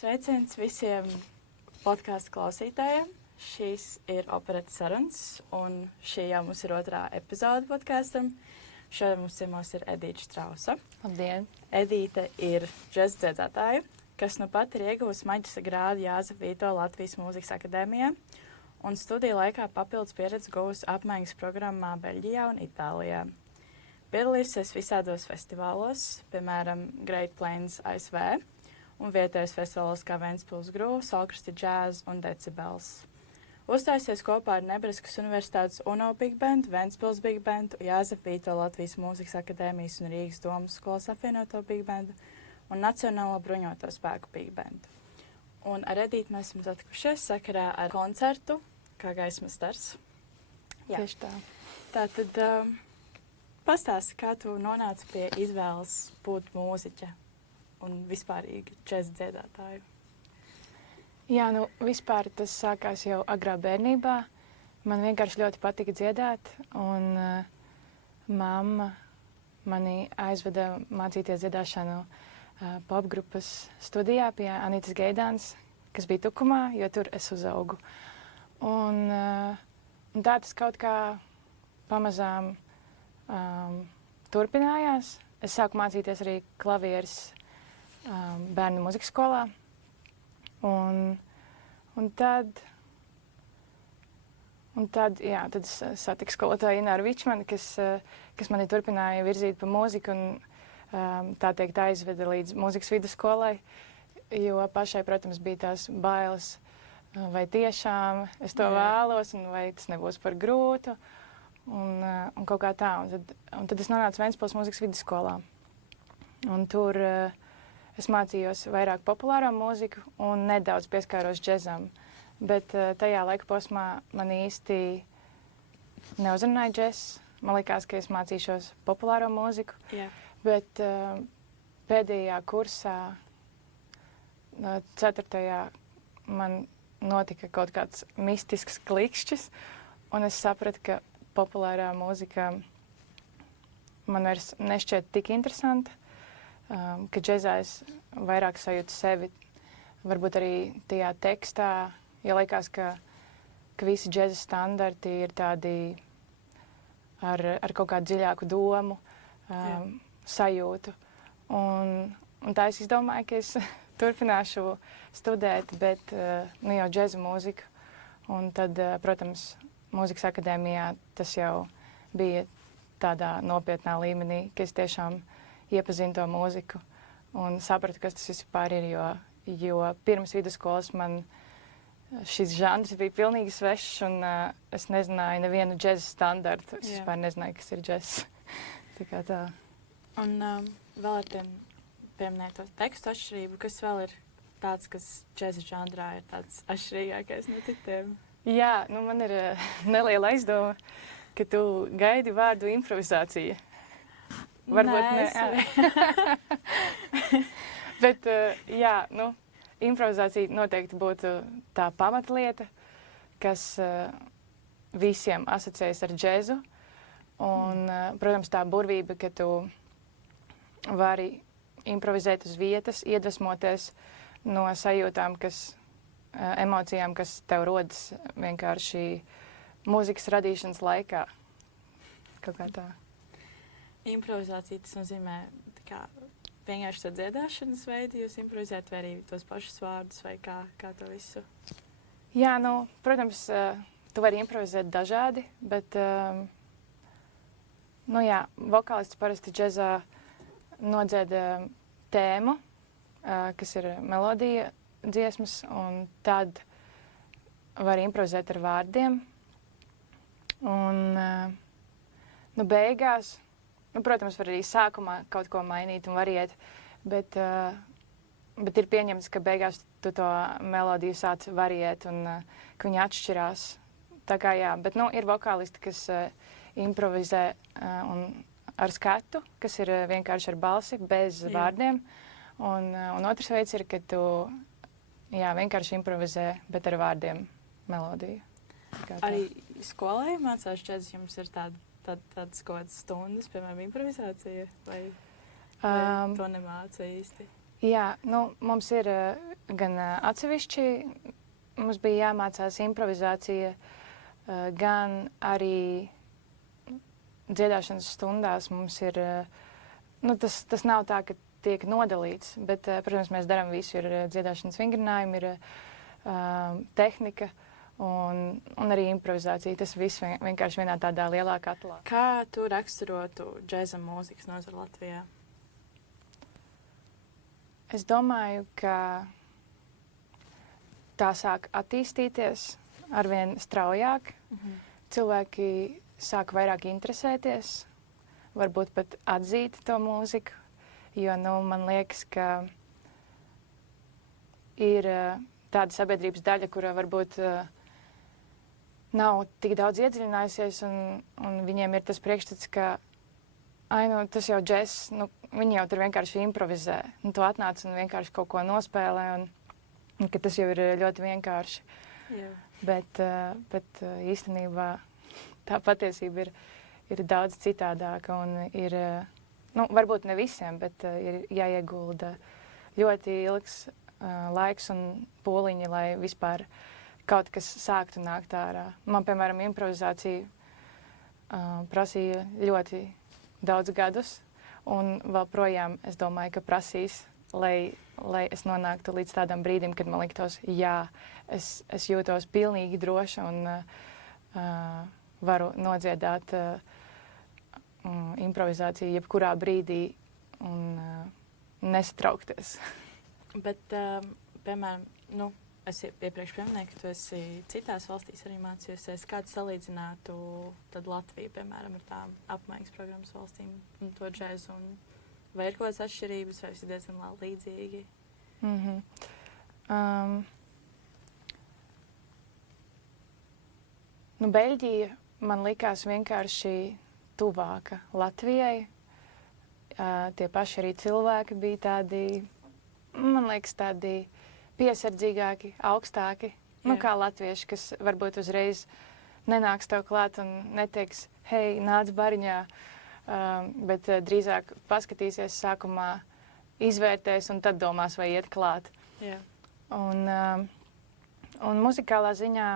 Sveiciens visiem podkāstu klausītājiem. Šīs ir operetes sarunas, un šī jau mums ir otrā epizode podkāstam. Šodien mums ir Edīte Strausa. Labdien! Edīte ir džeza dziedātāja, kas nu pat ir iegūusi maģistra grādu Jāzepa Vītola Latvijas Mūzikas akadēmijā, un studiju laikā papildus pieredzi guvusi apmaiņas programmā Beļģijā un Itālijā. Piedalījusies visādos festivālos, piemēram, Great Plains ASV, un vietējos festivālos kā Ventspils Groove, Salkrasti Jazz un Decibels. Uzstājusies kopā ar Nebraskas Universitātes UNO Big Band, Ventspils Big Band, Jāzepa Vītola Latvijas Mūzikas akadēmijas un Rīgas domas skolas apvienoto Big Bandu un Nacionālo bruņoto spēku Big Bandu. Un ar Edīti mēs esam satikušies sakarā ar koncertu, kā gaismas stars. Tieši tā. Tātad pastāsti, kā tu nonāci pie izvēles būt mūziķe un vispārīgi džeza dziedātāju? Jā, vispār tas sākās jau agrā bērnībā. Man vienkārši ļoti patika dziedāt, un mamma mani aizveda mācīties dziedāšanu popgrupas studijā pie Anitas Gaidānas, kas bija Tukumā, jo tur es uzaugu. Un tā tas kaut kā pamazām turpinājās. Es sāku mācīties arī klavieres bērnu mūzikas skolā. Un tad es satiku skolotāju Ināru Vičmani, kas mani turpināja virzīt pa mūziku un tā teikt aizveda līdz mūzikas vidusskolai, jo pašai, protams, bija tās bailes, vai tiešām es to vēlos un vai tas nebūs par grūtu un kaut kā tā. Un tad es nonācu Ventspils mūzikas vidusskolā. Un tur es mācījos vairāk populāro mūziku un nedaudz pieskāros džezam. Bet tajā laika posmā man īsti neuzrunāja džess. Man likās, ka es mācīšos populāro mūziku. Jā. Bet pēdējā kursā, 4. man notika kaut kāds mistisks klikšķis, un es sapratu, ka populārā mūzika man vairs nešķiet tik interesanta, ka džezā es vairāk sajūtu sevi, varbūt arī tajā tekstā, jo likās, ka visi džeza standarti ir tādi ar kaut kādu dziļāku domu, sajūtu. Un tā es izdomāju, ka es turpināšu studēt, bet jau džeza mūziku. Un tad, protams, mūzikas akadēmijā tas jau bija tādā nopietnā līmenī, ka es tiešām iepazinu to mūziku un sapratu, kas tas vispār ir, jo pirms vidusskolas man šis žanrs bija pilnīgi svešs un es nezināju nevienu džeza standartu. Es vispār nezināju, kas ir džess. Tā kā tā. Un vēl ar tiem pieminēto tekstu atšķirību, kas vēl ir tāds, kas džeza žanrā ir tāds atšķirīgākais no citiem? Jā, man ir neliela aizdoma, ka tu gaidi vārdu improvizācija. Varbūt ne. Bet, improvizācija noteikti būtu tā pamatlieta, kas visiem asociējas ar džezu. Un, protams, tā burvība, ka tu vari improvizēt uz vietas, iedvesmoties no sajūtām, emocijām, kas tev rodas vienkārši mūzikas radīšanas laikā. Kaut kā tā. Improvizācija tas nozīmē vienkārši to dziedāšanas veidu, jūs improvizējat vai arī tos pašus vārdus vai kā to visu? Jā, protams, tu vari improvizēt dažādi, bet, vokālists parasti džezā nodzieda tēmu, kas ir melodija dziesmas, un tad var improvizēt ar vārdiem. Un, beigās, protams, var arī sākumā kaut ko mainīt un variēt, bet ir pieņemts, ka beigās tu to melodiju sāc variēt un ka viņi atšķirās. Tā kā jā, bet ir vokālisti, kas improvizē ar skatu, kas ir vienkārši ar balsi, bez vārdiem. Un otrs veids ir, ka tu vienkārši improvizē, bet ar vārdiem melodiju. Arī skolai mācās džezu, jums ir tādas kaut kādas stundas, piemēram, improvizācija, vai to nemāca īsti? Jā, nu, mums ir gan atsevišķi, mums bija jāmācās improvizācija, gan arī dziedāšanas stundās mums ir, nu, tas nav tā, ka tiek nodalīts, bet, protams, mēs darām visu, ir dziedāšanas vingrinājumi, ir tehnika un arī improvizācija. Tas viss vienkārši vienā tādā lielā katlā. Kā tu raksturotu džēza mūzikas nozari Latvijā? Es domāju, ka tā sāk attīstīties arvien straujāk. Cilvēki sāk vairāk interesēties, varbūt pat atzīt to mūziku, jo, nu, man liekas, ka ir tāda sabiedrības daļa, kura varbūt nav tik daudz iedziļinājusies, un viņiem ir tas priekšstats, ka nu, tas jau džess, nu, viņi jau tur vienkārši improvizē. Nu, tu atnāc un vienkārši kaut ko nospēlē, un ka tas jau ir ļoti vienkārši. Jā. Bet īstenībā tā patiesība ir daudz citādāka un ir, nu, varbūt ne visiem, bet ir jāiegulda ļoti ilgs laiks un pūliņi, lai vispār kaut kas sāktu nākt ārā. Man, piemēram, improvizācija prasīja ļoti daudz gadus, un vēl projām es domāju, ka prasīs, lai es nonāktu līdz tādam brīdim, kad man liktos, jā, es jūtos pilnīgi droša un varu nodziedāt improvizāciju jebkurā brīdī un nesatraukties. Bet, piemēram, nu, es iepriekš pieminēju, ka tu esi citās valstīs arī mācījusies. Kā tu salīdzinātu tad Latviju, piemēram, ar tām apmaiņas programmas valstīm un to džēzu? Vai ir kaut kādas atšķirības, vai ir diezgan līdzīgi? Nu, Beļģija man likās vienkārši tuvāka Latvijai. Tie paši arī cilvēki bija tādi, man liekas, tādi piesardzīgāki, augstāki. Nu, kā latvieši, kas varbūt uzreiz nenāks tev klāt un neteiks, hei, nāc bariņā, bet drīzāk paskatīsies sākumā, izvērtēs un tad domās, vai iet klāt. Jā. Un muzikālā ziņā,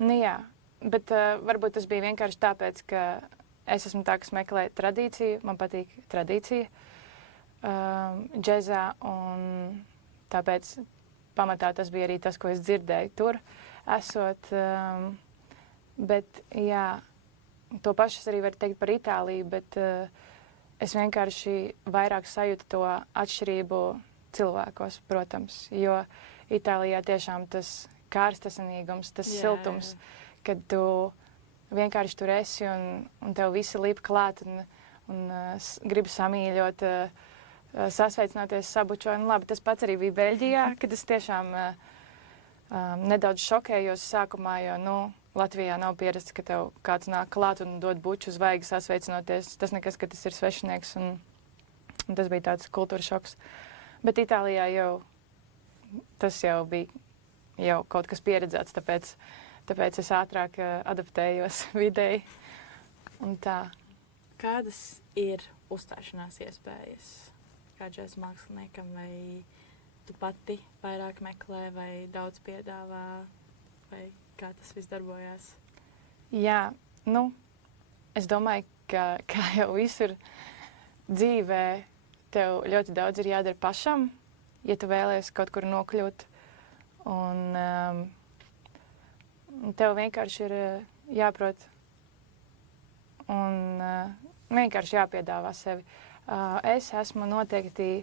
nu jā, bet varbūt tas bija vienkārši tāpēc, ka es esmu tā, kas meklē tradīciju, man patīk tradīcija džezā, un tāpēc pamatā tas bija arī tas, ko es dzirdēju tur esot. Bet jā, to pašu es arī varu teikt par Itāliju, bet es vienkārši vairāk sajūtu to atšķirību cilvēkos, protams, jo Itālijā tiešām tas kārstasinīgums, tas siltums, kad tu vienkārši tur esi un tev visi līp klāt un gribi samīļot, sasveicināties, sabučot. Labi, tas pats arī bija Beļģijā, kad es tiešām nedaudz šokējos sākumā, jo, nu, Latvijā nav pierasts, ka tev kāds nāk klāt un dod buču zvaigi sasveicinoties. Tas nekas, ka tas ir svešinieks, un tas bija tāds kultūras šoks. Bet Itālijā tas jau bija jau kaut kas pieredzēts, tāpēc es ātrāk adaptējos videi un tā. Kādas ir uzstāšanās iespējas kā džēza māksliniekam, vai tu pati vairāk meklē, vai daudz piedāvā, vai kā tas viss darbojās? Jā, nu, es domāju, ka kā jau visur dzīvē, tev ļoti daudz ir jādara pašam, ja tu vēlies kaut kur nokļūt. Un tev vienkārši ir jāprot un vienkārši jāpiedāvā sevi. Es esmu noteikti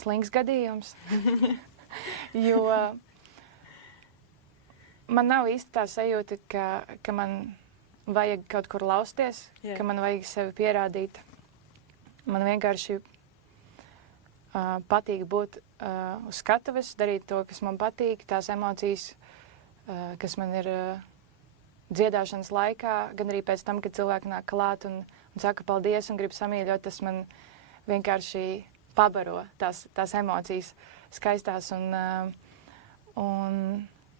slings gadījums, jo man nav īsti tā sajūta, ka man vajag kaut kur lausties, ka man vajag sevi pierādīt. Man vienkārši patīk būt uz skatuves, darīt to, kas man patīk, tās emocijas, kas man ir dziedāšanas laikā, gan arī pēc tam, kad cilvēki nāk klāt un saka paldies un grib samīļot, tas man vienkārši pabaro tās emocijas skaistās.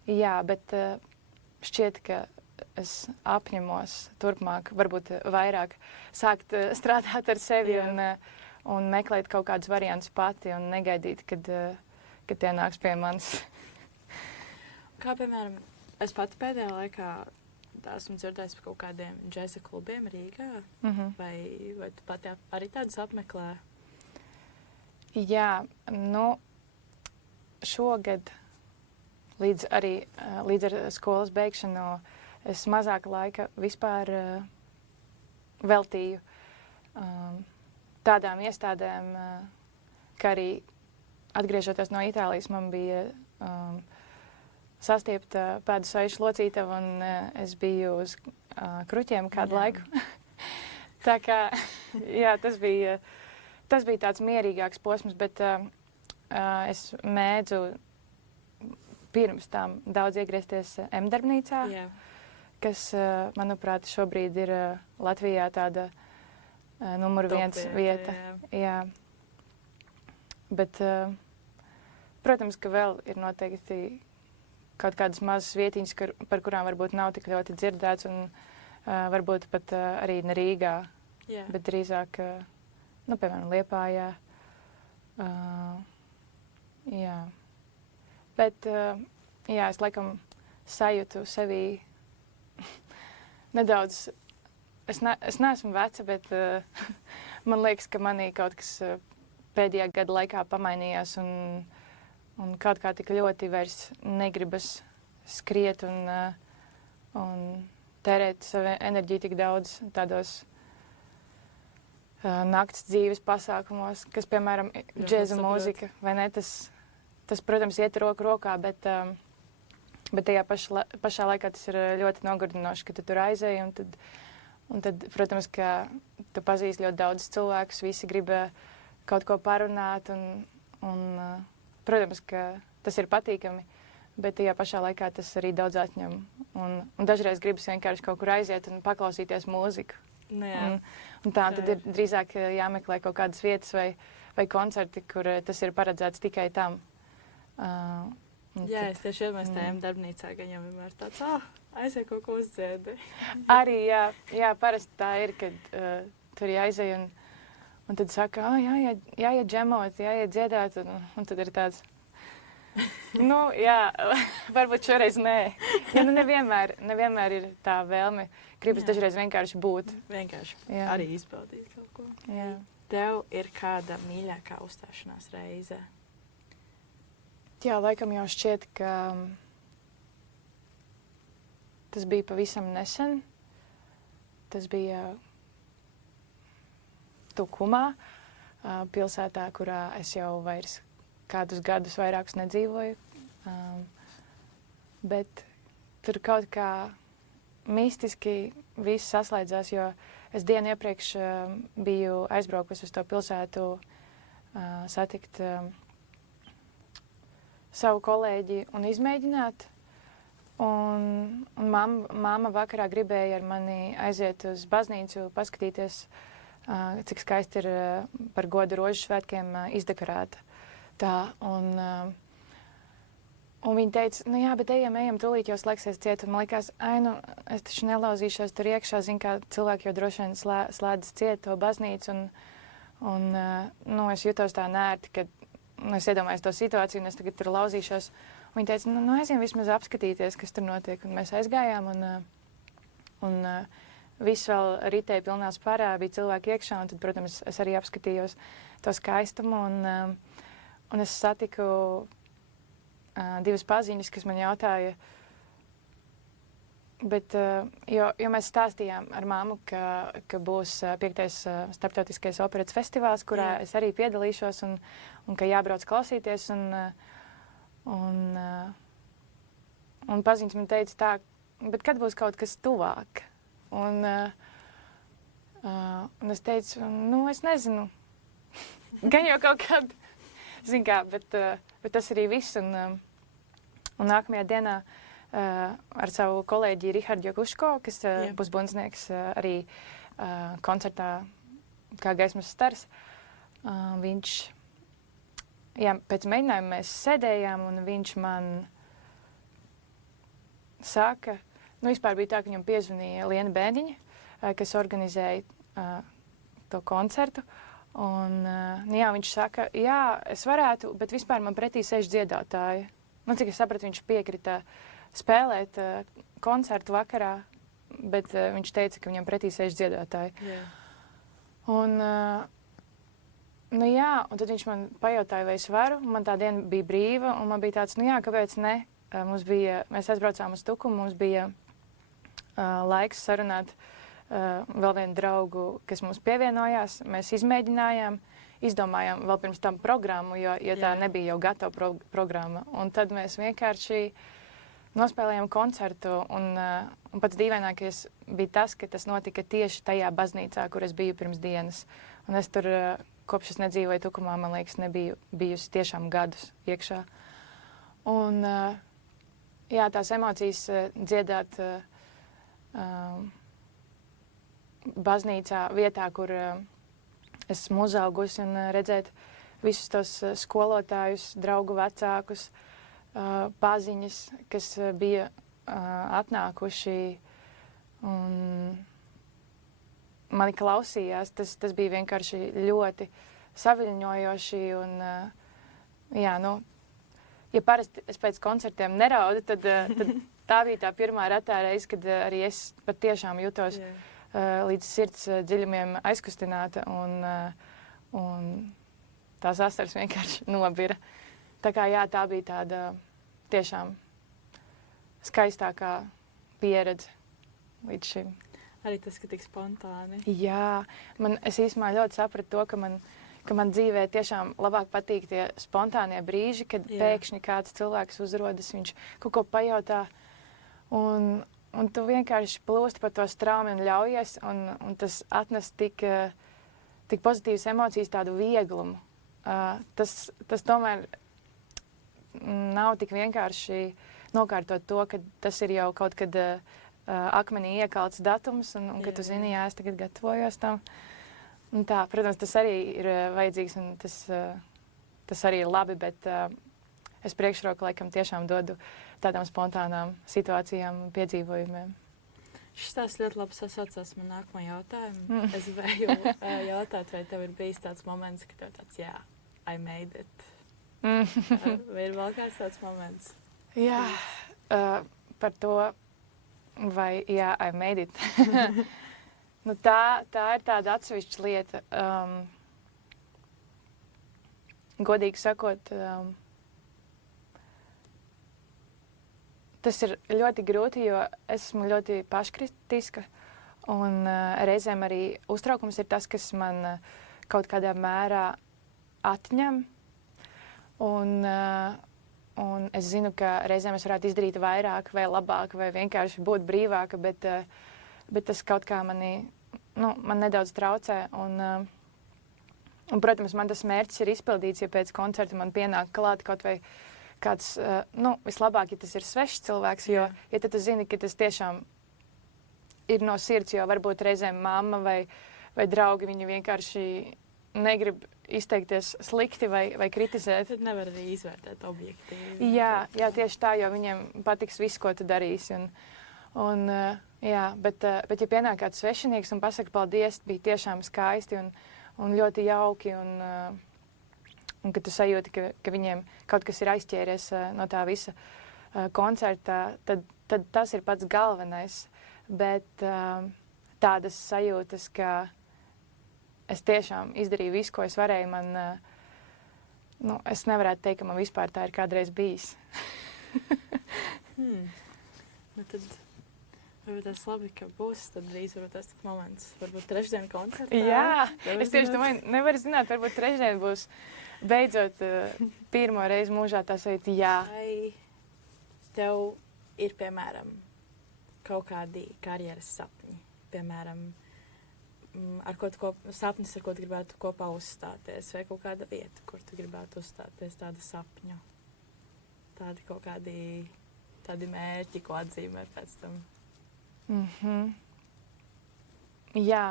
Jā, bet šķiet, ka es apņemos turpmāk, varbūt vairāk sākt strādāt ar sevi un meklēt kaut kādus variantus pati un negaidīt, kad tie nāks pie manis. Kā, piemēram, es pati pēdējā laikā esmu dzirdējis par kaut kādiem džēza klubiem Rīgā, vai tu pati arī tādus apmeklē? Jā, nu, šogad līdz ar skolas beigšanu es mazāk laika vispār veltīju tādām iestādēm, kā arī atgriežoties no Itālijas, man bija sastiepta pēdu saišu locītava, un es biju uz kruķiem kādu laiku. Tā kā, jā, tas bija tāds mierīgāks posms, bet es mēdzu pirms tam daudz iegriezties M-darbnīcā, kas, manuprāt, šobrīd ir Latvijā tāda numur viens vieta. Jā. Bet, protams, ka vēl ir noteikti kaut kādas mazas vietiņas, par kurām varbūt nav tik ļoti dzirdēts, un varbūt pat arī ne Rīgā, bet drīzāk, nu, piemēram, Liepājā. Jā. Bet, jā, es laikam sajūtu sevī nedaudz, es neesmu veca, bet man liekas, ka manī kaut kas pēdējā gada laikā pamainījās, un kaut kā tik ļoti vairs negribas skriet un tērēt savu enerģiju tik daudz tādos nakts dzīves pasākumos, kas, piemēram, džēza mūzika, vai ne, tas, protams, iet roku rokā, bet tajā pašā laikā tas ir ļoti nogurdinoši, ka tu tur aizēji, un tad, protams, ka tu pazīsti ļoti daudz cilvēkus, visi grib kaut ko parunāt, un protams, ka tas ir patīkami, bet tajā pašā laikā tas arī daudz atņem. Un dažreiz gribas vienkārši kaut kur aiziet un paklausīties mūziku. Un tā tad ir drīzāk jāmeklē kaut kādas vietas vai koncerti, kur tas ir paredzēts tikai tam. Jā, es tieši iedomājos tajām darbnīcā, ka viņam vienmēr tāds, aiziet kaut ko uzdziedi. Arī, jā, parasti tā ir, kad tur jāizej un tad saka, jāiet džemot, jāiet dziedāt, un tad ir tāds, nu, jā, varbūt šoreiz nē. Ja, nu, nevienmēr ir tā vēlme, gribas dažreiz vienkārši būt. Vienkārši arī izbaudīt kaut ko. Jā. Tev ir kāda mīļākā uzstāšanās reize? Jā, laikam jau šķiet, ka tas bija pavisam nesen. Tas bija Tukumā, pilsētā, kurā es jau vairs kādus gadus vairākus nedzīvoju. Bet tur kaut kā mistiski viss saslēdzās, jo es dienu iepriekš biju aizbraukusi uz to pilsētu satikt savu kolēģi un izmēģināt. Un mamma vakarā gribēja ar mani aiziet uz baznīcu, paskatīties, cik skaisti ir par godu rožu svētkiem izdekorēta. Tā, un viņa teica, nu jā, bet ejam, tūlīt jau slēgsies ciet. Un man likās, es taču nelauzīšos tur iekšā, zinu, kā cilvēki jau droši vien slēdz ciet to baznīcu. Un es jutos tā nērti, kad es iedomājos to situāciju, un es tagad tur lauzīšos. Un viņa teica, nu aizjām vismaz apskatīties, kas tur notiek. Un mēs aizgājām, un viss vēl ritēja pilnā spārā, bija cilvēki iekšā, un tad, protams, es arī apskatījos to skaistumu, un es satiku divas paziņas, kas man jautāja, bet, jo mēs stāstījām ar mammu, ka būs 5. starptautiskais operetes festivāls, kurā es arī piedalīšos, un ka jābrauc klausīties, un paziņas man teica tā, bet kad būs kaut kas tuvāk? Un es teicu, nu, es nezinu, gan jau kaut kad, zin kā, bet tas arī viss. Un nākamajā dienā ar savu kolēģi Rihardu Jokuško, kas būs bundznieks arī koncertā kā gaismas stars, viņš, pēc mēģinājuma mēs sēdējām, un viņš man saka, nu, vispār bija tā, ka viņam piezvanīja Liena Bēniņa, kas organizēja to koncertu, Un, jā, viņš saka, jā, es varētu, bet vispār man pretī sēž dziedātāji. Nu, cik es sapratu, viņš piekrita spēlēt koncertu vakarā, bet viņš teica, ka viņam pretī sēž dziedātāji. Yeah. Un, nu jā, un tad viņš man pajautāja, vai es varu. Man tā diena bija brīva, un man bija tāds, nu jā, kāpēc ne? Mēs aizbraucām uz Tukumu, mums bija laiks sarunāt vēl vienu draugu, kas mums pievienojās. Mēs izmēģinājām, izdomājām vēl pirms tam programmu, jo tā nebija jau gatava programma. Un tad mēs vienkārši nospēlējām koncertu, un pats dīvainākais bija tas, ka tas notika tieši tajā baznīcā, kur es biju pirms dienas. Un es tur, kopš es nedzīvoju Tukumā, man liekas, nebiju bijusi tiešām gadus iekšā. Un jā, tās emocijas dziedāt baznīcā, vietā, kur esmu uzaugusi, un redzēt visus tos skolotājus, draugu vecākus, paziņas, kas bija atnākuši un mani klausījās. Tas bija vienkārši ļoti saviļņojoši. Un, jā, nu, ja parasti es pēc koncertiem neraudu, tad tā bija tā pirmā retā reize, kad arī es patiešām jutos līdz sirds dziļumiem aizkustināta, un tās asaras vienkārši nobira. Tā kā jā, tā bija tāda tiešām skaistākā pieredze līdz šim. Arī tas, ka tik spontāni. Jā, es īstenībā ļoti sapratu to, ka man dzīvē tiešām labāk patīk tie spontānie brīži, kad pēkšņi kāds cilvēks uzrodas, viņš kaut ko pajautā, un tu vienkārši plūsti par to straumi un ļaujies, un tas atnes tik pozitīvas emocijas, tādu vieglumu. Tas tomēr nav tik vienkārši nokārtot to, ka tas ir jau kaut kad akmenī iekalts datums, un ka tu zini, jā, es tagad gatavojos tam. Un tā, protams, tas arī ir vajadzīgs, un tas arī ir labi, bet es priekšroku laikam tiešām dodu tādām spontānām situācijām un piedzīvojumiem. Šis tās ļoti labi sasaucās man nākamo jautājumu. Es gribēju jautāt, vai tev ir bijis tāds moments, ka tev tāds, jā, I made it. Vai ir vēl kāds tāds moments? Jā, par to, vai jā, I made it. Nu, tā ir tāda atsevišķa lieta. Godīgi sakot, tas ir ļoti grūti, jo es esmu ļoti paškritiska, un reizēm arī uztraukums ir tas, kas man kaut kādā mērā atņem. Un es zinu, ka reizēm es varētu izdarīt vairāk vai labāk, vai vienkārši būt brīvāka, bet tas kaut kā man nedaudz traucē. Un, protams, man tas mērķis ir izpildīts, ja pēc koncerta man pienāk klāt kaut vai kāds, vislabāk, ja tas ir svešs cilvēks, jo ja tu zini, ka tas tiešām ir no sirds, jo varbūt reizēm mamma vai draugi, viņi vienkārši negrib izteikties slikti vai kritizēt. Tad nevar arī izvērtēt objektīvi. Jā, tieši tā, jo viņiem patiks viss, ko tu darīsi. Bet ja pienāk kāds svešinieks un pasaka paldies, bija tiešām skaisti un ļoti jauki, un ka tu sajūti, ka viņiem kaut kas ir aizķēries no tā visa koncerta, tad tas ir pats galvenais. Bet tādas sajūtas, ka es tiešām izdarīju visu, ko es varēju, es nevarētu teikt, ka man vispār tā ir kādreiz bijis. Nu tad varbūt tas labi, ka būs tad drīz tas moments. Varbūt trešdien koncertā. Jā, es tieši domāju, nevaru zināt, varbūt trešdien būs beidzot pirmo reizi mūžā tā sajūta, jā. Vai tev ir, piemēram, kaut kādi karjeras sapņi? Piemēram, sapnis, ar ko tu gribētu kopā uzstāties, vai kaut kāda vieta, kur tu gribētu uzstāties, tāda sapņu, tādi kaut tādi mērķi, ko atzīmēt pēc tam. Jā.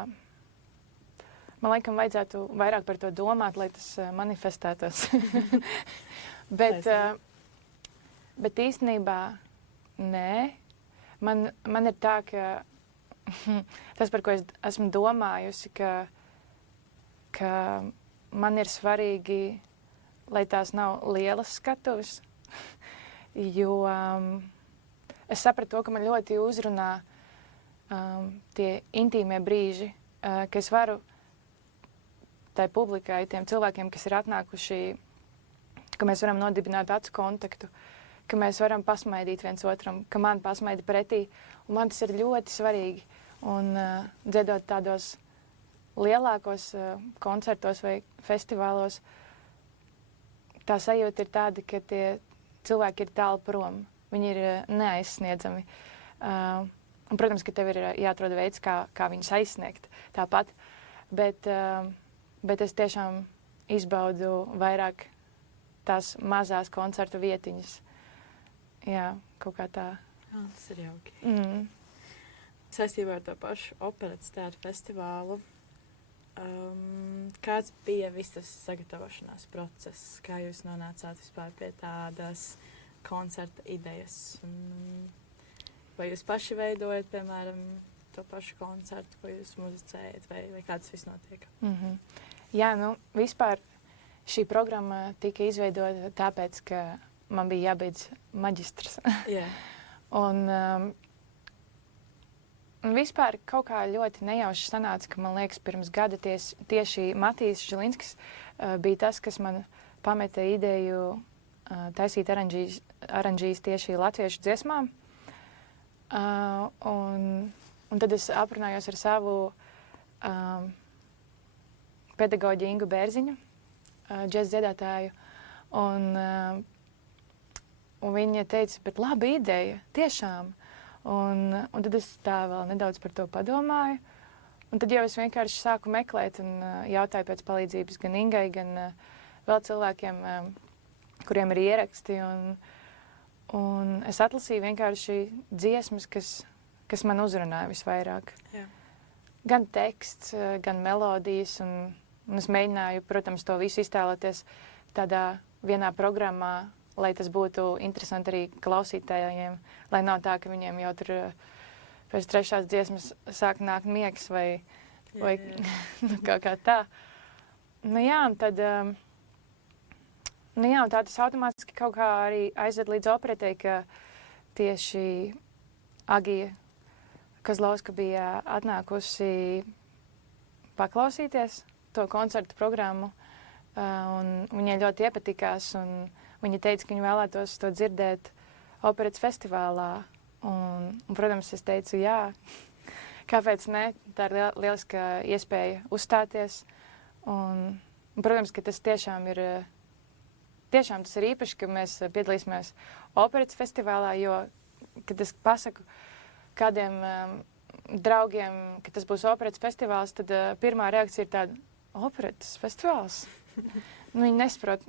Man laikam vajadzētu vairāk par to domāt, lai tas manifestētos. bet īstenībā nē. Man ir tā, ka tas, par ko es esmu domājusi, ka ka man ir svarīgi, lai tās nav lielas skatuves, jo es sapratu to, ka man ļoti uzrunā tie intīmie brīži, ka es varu tai publikai, tiem cilvēkiem, kas ir atnākuši, ka mēs varam nodibināt acu kontaktu, ka mēs varam pasmaidīt viens otram, ka man pasmaida pretī, un man tas ir ļoti svarīgi. Un dziedot tādos lielākos koncertos vai festivālos, tā sajūta ir tāda, ka tie cilvēki ir tālu prom, viņi ir neaizsniedzami. Un, protams, ka tev ir jāatrod veids, kā viņus aizsniegt tāpat, bet es tiešām izbaudu vairāk tās mazās koncertu vietiņas. Jā, kaut kā tā. Jā, tas ir jauki. Mm. Saistībā ar to pašu operas teātra festivālu, kāds bija viss tas sagatavošanās process? Kā jūs nonācāt vispār pie tādas koncerta idejas? Vai jūs paši veidojat, piemēram, to pašu koncertu, ko jūs muzicējat, vai kā tas viss notiek? Mm-hmm. Jā, vispār šī programma tika izveidota tāpēc, ka man bija jābeidz maģistrs. Yeah. Un vispār kaut kā ļoti nejauši sanāca, ka man liekas, pirms gada tieši Matīs Žilinskis bija tas, kas man pameta ideju taisīt aranžīs tieši latviešu dziesmām. Un tad es aprunājos ar savu pedagoģi Ingu Bērziņu, džez dziedātāju, un viņa teica, bet laba ideja, tiešām. Un tad es tā vēl nedaudz par to padomāju. Un tad jau es vienkārši sāku meklēt un jautāju pēc palīdzības gan Ingai, gan vēl cilvēkiem, kuriem ir ieraksti. Un es atlasīju vienkārši dziesmas, kas man uzrunāja visvairāk. Jā. Gan teksts, gan melodijas. Un es mēģināju, protams, to visu iztēloties tādā vienā programmā, lai tas būtu interesanti arī klausītājiem, lai nav tā, ka viņiem jau tur pēc trešās dziesmas sāk nākt miegs vai kaut kā tā. Un tad tā tas automātiski kaut kā arī aizved līdz operetei, ka tieši Agija Kazlauska bija atnākusi paklausīties to koncertu programmu, un viņai ļoti iepatikās, un viņa teica, ka viņa vēlētos to dzirdēt operas festivālā. Un, protams, es teicu, jā, kāpēc ne? Tā ir lieliska iespēja uzstāties. Un, protams, ka tas tiešām tas ir īpaši, ka mēs piedalīsimies operas festivālā, jo, kad es pasaku kādiem draugiem, ka tas būs operas festivāls, tad pirmā reakcija ir tāda, operas festivāls? Viņi nesaprot,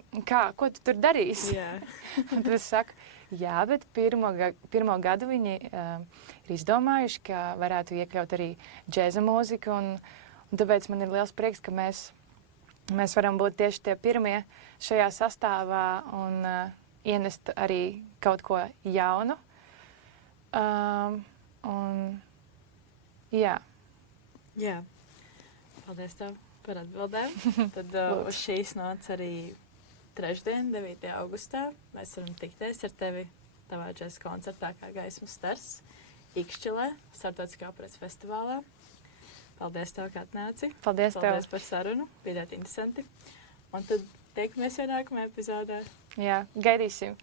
ko tu tur darīsi. Yeah. Un tad es saku, jā, bet pirmo gadu viņi ir izdomājuši, ka varētu iekļaut arī džēza mūziku, un tāpēc man ir liels prieks, ka mēs varam būt tieši tie pirmie šajā sastāvā un ienest arī kaut ko jaunu. Jā. Jā. Paldies tev par atbildēm. Tad uz šīs nots arī trešdien, 9. augustā, mēs varam tikties ar tevi tavā džēza koncertā kā Gaismas stars Ikšķilē, Startautiskā operas festivālā. Paldies tev, ka atnāci. Paldies par sarunu. Bija ļoti interesanti. Un tad tiekamies jau nākamajā epizodē. Jā, gaidīsim.